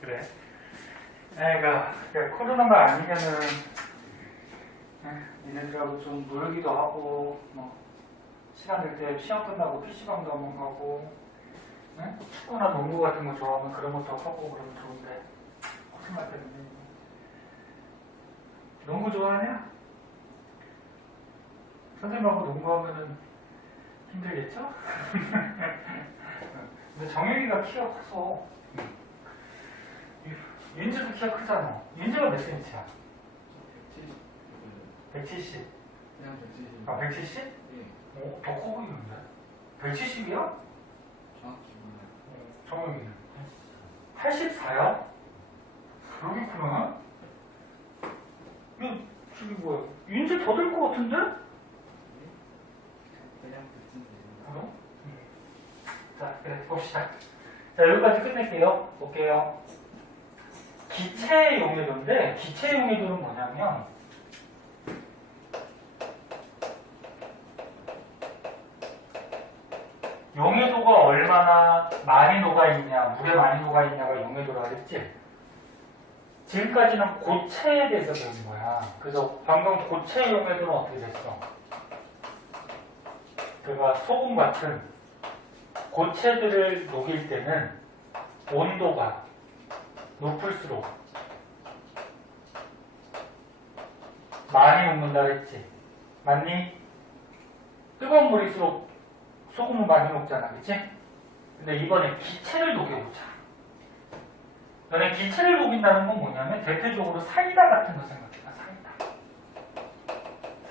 그래. 애가 코로나가 아니면은 얘네들하고 좀 놀기도 하고 뭐 시간 될 때 시험 끝나고 PC방도 한번 가고 축구나 농구 같은 거 좋아하면 그런 것도 하고 그러면 좋은데 코로나 때문에 농구 좋아하냐? 선생님하고 농구하면은 힘들겠죠? 근데 정혁이가 키가 커서 윤지도 키가 크잖아. 윤지가 몇 cm야? 170. 그냥 170. 아 170? 예. 더 커 보이는데? 170이야? 정확히 몰라요. 정혁이는 84야? 그러겠구나. 저기 뭐야? 윤지 더 될 것 같은데? 그냥 170. 어? 자, 그래, 봅시다. 자, 여기까지 끝낼게요. 볼게요. 기체 용해도인데, 기체 용해도는 뭐냐면, 용해도가 얼마나 많이 녹아있냐, 물에 많이 녹아있냐가 용해도라 그랬지? 지금까지는 고체에 대해서 배운 거야. 그래서 방금 고체 용해도는 어떻게 됐어? 그가 소금 같은 고체들을 녹일 때는 온도가 높을수록 많이 녹는다 그랬지? 맞니? 뜨거운 물일수록 소금은 많이 녹잖아, 그치? 근데 이번에 기체를 녹여보자. 너네 기체를 녹인다는 건 뭐냐면 대표적으로 사이다 같은 거 생각해봐.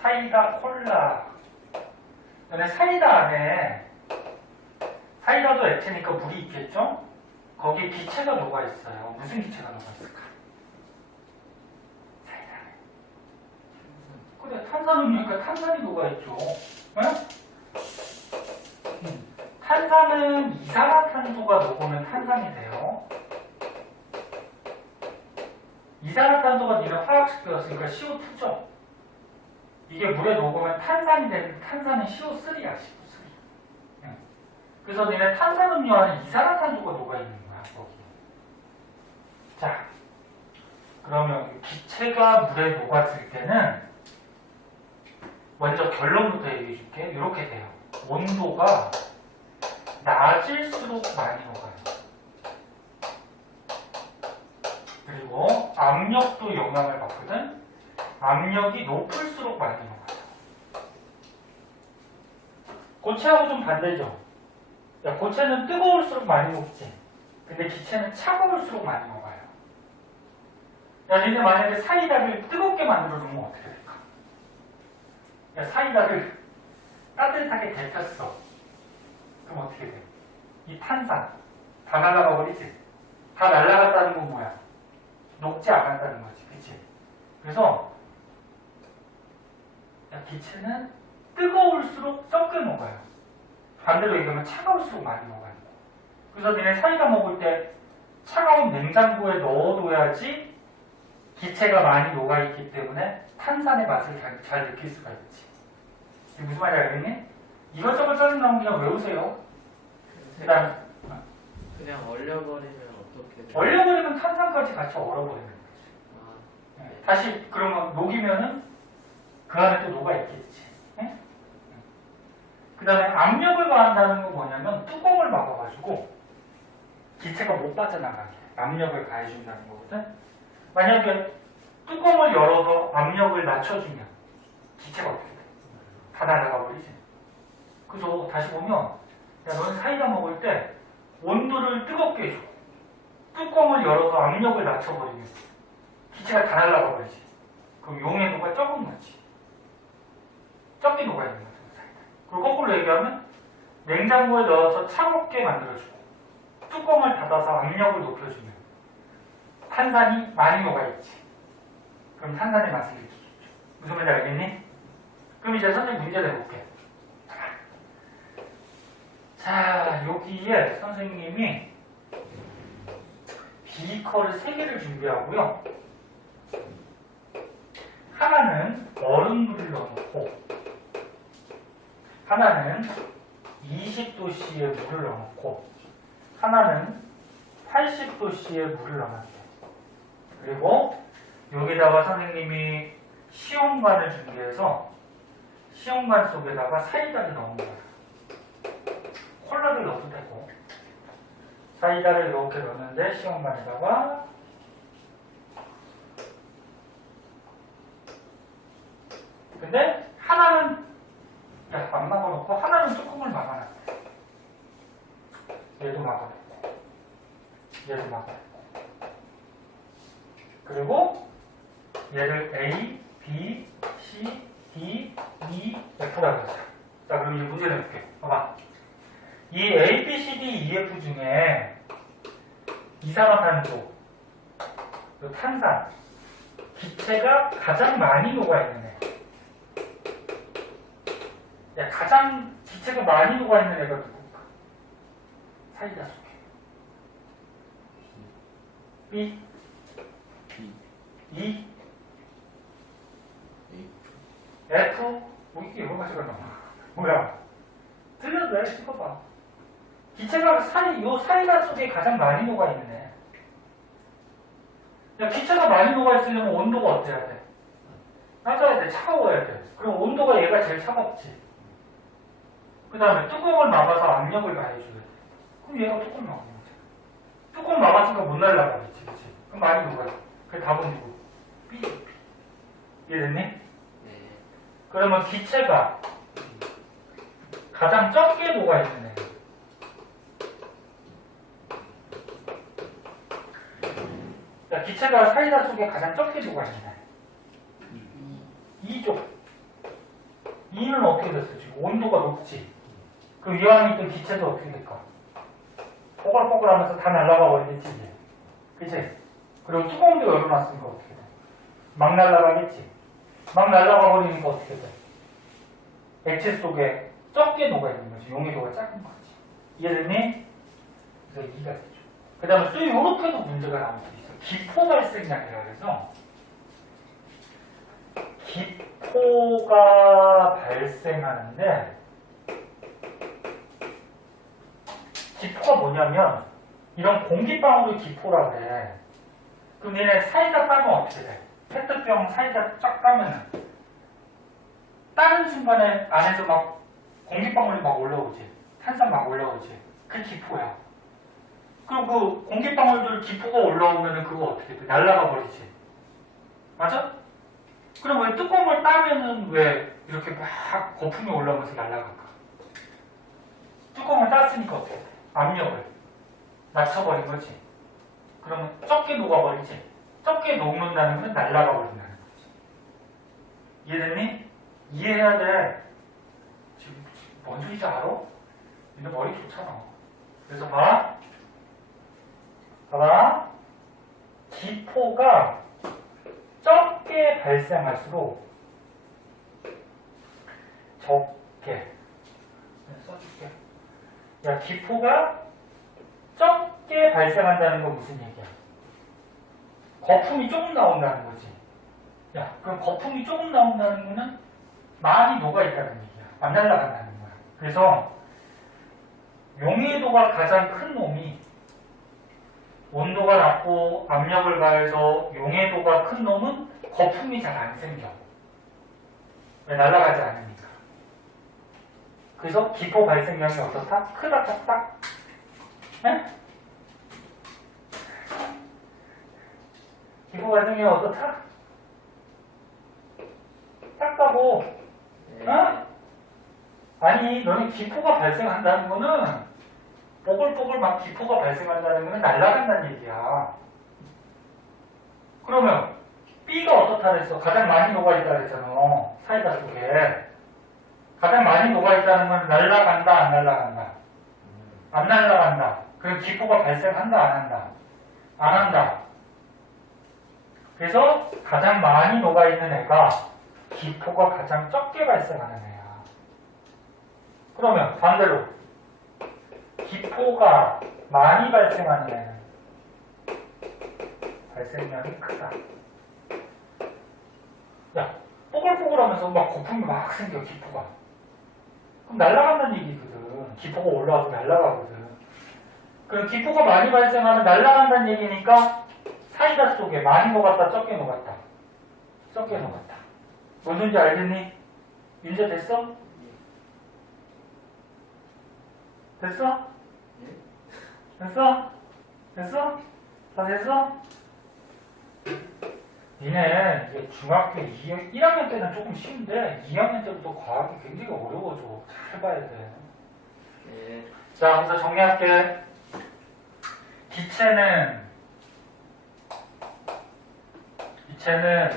사이다, 콜라. 너네 사이다 안에 사이다도 액체니까 물이 있겠죠? 거기에 기체가 녹아있어요. 무슨 기체가 녹아있을까? 사이다 안에. 그래, 탄산음료니까 탄산이 녹아있죠. 응? 탄산은 이산화탄소가 녹으면 탄산이 돼요. 이산화탄소가 니네 화학식 배웠으니까 CO2죠. 이게 물에 녹으면 탄산이 되는 탄산은 CO3야, CO3. 응. 그래서 니네 탄산음료 안에 이산화탄소가 녹아있는 거야, 거기. 자, 그러면 기체가 물에 녹았을 때는 먼저 결론부터 얘기해 줄게. 이렇게 돼요. 온도가 낮을수록 많이 녹아요. 그리고 압력도 영향을 받거든. 압력이 높을수록 많이 녹아요. 고체하고 좀 반대죠. 야, 고체는 뜨거울수록 많이 녹지. 근데 기체는 차가울수록 많이 녹아요. 야, 니네 만약에 사이다를 뜨겁게 만들어 놓으면 어떻게 될까? 야, 사이다를 따뜻하게 데폈어. 그럼 어떻게 돼? 이 탄산 다 날아가 버리지? 다 날아갔다는 건 뭐야? 녹지 않았다는 거지, 그치? 그래서 기체는 뜨거울수록 적게 녹아요. 반대로 얘기하면 차가울수록 많이 녹아요. 그래서 니네 사이다 먹을 때 차가운 냉장고에 넣어둬야지 기체가 많이 녹아있기 때문에 탄산의 맛을 잘 느낄 수가 있지. 이게 무슨 말인지 알겠니? 이것저것 짜증나면 그냥 외우세요. 그 다음에 그냥 얼려버리면 어떻게 돼요? 얼려버리면 탄산까지 같이 얼어버리는 거지. 아, 네. 다시 그러면 녹이면은 그 안에 또 녹아있겠지. 네? 그 다음에 압력을 가한다는 건 뭐냐면 뚜껑을 막아가지고 기체가 못 빠져나가게 압력을 가해준다는 거거든. 만약에 뚜껑을 열어서 압력을 낮춰주면 기체가 어떻게 돼? 다 날아가 버리지. 그래서 다시 보면 야, 너는 사이다 먹을 때 온도를 뜨겁게 해줘. 뚜껑을 열어서 압력을 낮춰버리면 기체가 다 날아가 버리지. 그럼 용해도가 적은 거지. 적게 녹아있는 거죠, 사이다. 그리고 거꾸로 얘기하면 냉장고에 넣어서 차갑게 만들어주고 뚜껑을 닫아서 압력을 높여주면 탄산이 많이 녹아있지. 그럼 탄산의 맛을 느끼겠죠. 무슨 말인지 알겠니? 그럼 이제 선생님 문제 내볼게. 자, 여기에 선생님이 비커를 3개를 준비하고요. 하나는 얼음물을 넣어놓고 하나는 20도씨의 물을 넣어놓고 하나는 80도씨의 물을 넣어놨대. 그리고 여기다가 선생님이 시험관을 준비해서 시험관 속에다가 사이다를 넣은 거야. 콜라를 넣어도 되고 사이다를 이렇게 넣는데 시험관에다가 근데 하나는 안 막아놓고 하나는 뚜껑을 막아놨대. 얘도 막아놓고 얘도 막아놓고 그리고 얘를 A, B, C, D, E, F라고 하자. 자, 그럼 이제 문제 내볼게. 봐봐. 이 A, B, C, D, E, F 중에 이산화탄소, 그리고 탄산, 기체가 가장 많이 녹아있는 애. 야, 가장 기체가 많이 녹아있는 애가 누굴까? 사이다 속에. B, E, F, 뭐 이게 여러 가지가 나와. 뭐야? 틀려도 돼. 찍어봐. 기체가 요 사이다 속에 가장 많이 녹아있는 애. 야, 기체가 많이 녹아있으려면 온도가 어때야 돼? 낮아야 돼. 차가워야 돼. 그럼 온도가 얘가 제일 차갑지. 그 다음에 뚜껑을 막아서 압력을 가해줘야 돼. 그럼 얘가 뚜껑을 막는 거지. 뚜껑 막았으니까 못 날라가겠지. 그치? 그럼 많이 녹아져. 그 답은 누구? B. 이해됐니? 네. 그러면 기체가 가장 적게 녹아있는 애. 자, 기체가 사이다 속에 가장 적게 녹아있는 애. 2조. 2는 어떻게 됐어? 지금 온도가 높지. 그 위안이 있던 기체도 어떻게 될까? 뽀글뽀글 하면서 다 날아가 버리겠지, 이제. 그치? 그리고 뚜껑도 열어놨으니까 어떻게 돼? 막 날아가겠지. 막 날아가 버리니까 어떻게 돼? 액체 속에 적게 녹아있는 거지. 용해도가 작은 거지. 이해됐니? 그래서 2가 되죠. 그 다음에 또 이렇게도 문제가 나올 수 있어. 기포 발생량이라고 해서 기포가 발생하는데 기포가 뭐냐면 이런 공기방울이 기포라 그래. 그럼 얘네 사이다 따면 어떻게 돼? 페트병 사이다 쫙 따면은 따는 순간에 안에서 막 공기방울이 막 올라오지. 탄산 막 올라오지. 그게 기포야. 그럼 그 공기방울들 기포가 올라오면은 그거 어떻게 돼? 날아가 버리지. 맞아? 그럼 왜 뚜껑을 따면은 왜 이렇게 막 거품이 올라오면서 날아갈까? 뚜껑을 땄으니까 어떻게 돼? 압력을 낮춰버린 거지. 그러면 적게 녹아버리지. 적게 녹는다는 건 날아가 버린다는 거지. 이해됐니? 이해해야 돼. 지금 뭔 소리인지 알아? 근데 머리 좋잖아. 그래서 봐봐. 기포가 적게 발생할수록 적게 써줄게. 야, 기포가 적게 발생한다는 건 무슨 얘기야? 거품이 조금 나온다는 거지. 야, 그럼 거품이 조금 나온다는 거는 많이 녹아있다는 얘기야. 안 날아간다는 거야. 그래서 용해도가 가장 큰 놈이 온도가 낮고 압력을 가해서 용해도가 큰 놈은 거품이 잘 안 생겨. 왜? 날아가지 않으니까. 그래서 기포 발생량이 어떻다? 크다, 작다? 네? 기포 발생량이 어떻다? 작다고. 네. 어? 아니, 너네 기포가 발생한다는 거는 뽀글뽀글 막 기포가 발생한다는 거는 날아간다는 얘기야. 그러면 B가 어떻다 그랬어? 가장 많이 녹아있다 그랬잖아. 사이다 속에. 가장 많이 녹아있다는 건 날아간다, 안 날아간다? 안 날아간다. 그럼 기포가 발생한다, 안 한다? 안 한다. 그래서 가장 많이 녹아있는 애가 기포가 가장 적게 발생하는 애야. 그러면 반대로 기포가 많이 발생하는 애는 발생량이 크다. 야, 뽀글뽀글하면서 막 거품이 막 생겨, 기포가. 그럼 날아간다는 얘기거든. 기포가 올라와서 날아가거든. 그럼 기포가 많이 발생하면 날아간다는 얘기니까 사이다 속에 많이 녹았다, 적게 녹았다. 적게 녹았다. 뭔지 알겠니? 이제 됐어? 됐어? 됐어? 됐어? 다 됐어? 니네 이제 중학교 1학년 때는 조금 쉬운데 2학년 때부터 과학이 굉장히 어려워져. 잘 봐야 돼. 네. 자, 그래서 정리할게. 기체는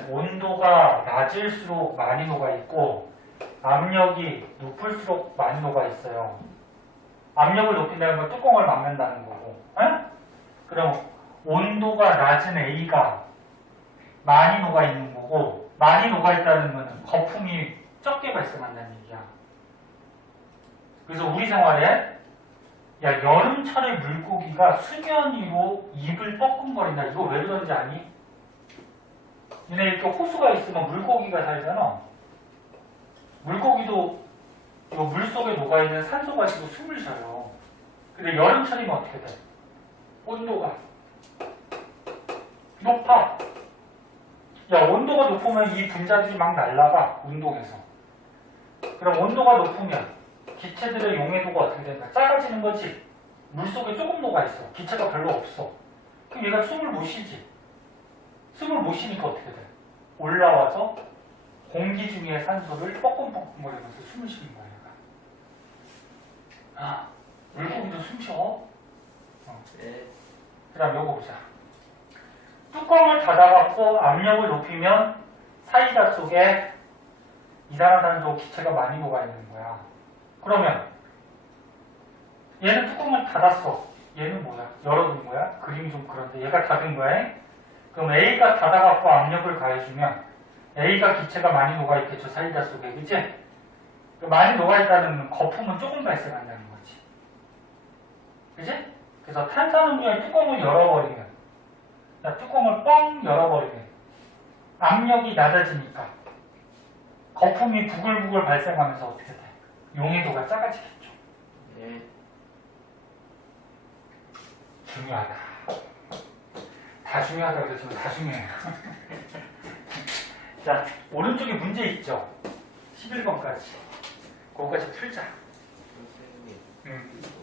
온도가 낮을수록 많이 녹아 있고 압력이 높을수록 많이 녹아 있어요. 압력을 높인다는 건 뚜껑을 막는다는 거고. 에? 그럼 온도가 낮은 A가 많이 녹아 있는 거고, 많이 녹아 있다는 건 거품이 적게 발생한다는 얘기야. 그래서 우리 생활에 야, 여름철에 물고기가 수면 위로 입을 뻐끔거린다. 이거 왜 그런지 아니? 얘네 이렇게 호수가 있으면 물고기가 살잖아. 물고기도 이거 물속에 녹아있는 산소 가지고 숨을 쉬어요. 근데 여름철이면 어떻게 돼? 온도가 높아. 야, 온도가 높으면 이 분자들이 막 날아가, 운동에서. 그럼 온도가 높으면 기체들의 용해도가 어떻게 된다? 작아지는 거지. 물속에 조금 녹아있어. 기체가 별로 없어. 그럼 얘가 숨을 못 쉬지. 숨을 못 쉬니까 어떻게 돼? 올라와서 공기 중에 산소를 뻐끔뻐끔거리면서 숨을 쉬는 거야, 얘가. 아, 물고기도 숨 쉬어? 네. 그 다음 요거 보자. 뚜껑을 닫아갖고 압력을 높이면 사이다 속에 이산화탄소 기체가 많이 녹아있는 거야. 그러면 얘는 뚜껑을 닫았어. 얘는 뭐야? 열어둔 거야? 그림이 좀 그런데 얘가 닫은 거야. 그럼 A가 닫아갖고 압력을 가해주면 A가 기체가 많이 녹아있겠죠. 사이다 속에. 그치? 많이 녹아있다는 거품은 조금 발생한다는 거지. 그치? 그래서 탄산음료의 뚜껑을 열어버리면, 자, 뚜껑을 뻥 열어버리면 압력이 낮아지니까 거품이 부글부글 발생하면서 어떻게 돼? 용해도가 작아지겠죠. 네. 중요하다. 다 중요하다 그래서 다 중요해요. 자, 오른쪽에 문제 있죠? 11번까지. 그거까지 풀자. 선생님,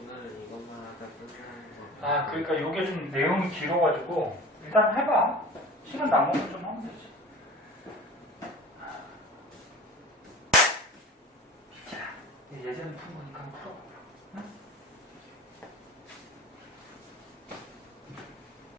오늘은 이것만 하다 끝나는 거. 아, 그러니까 요게 좀 내용이 길어가지고 일단 해봐. 시간 남으면 좀 하면 되지. 자, 예전에 푼 거니까 한번 풀어봐.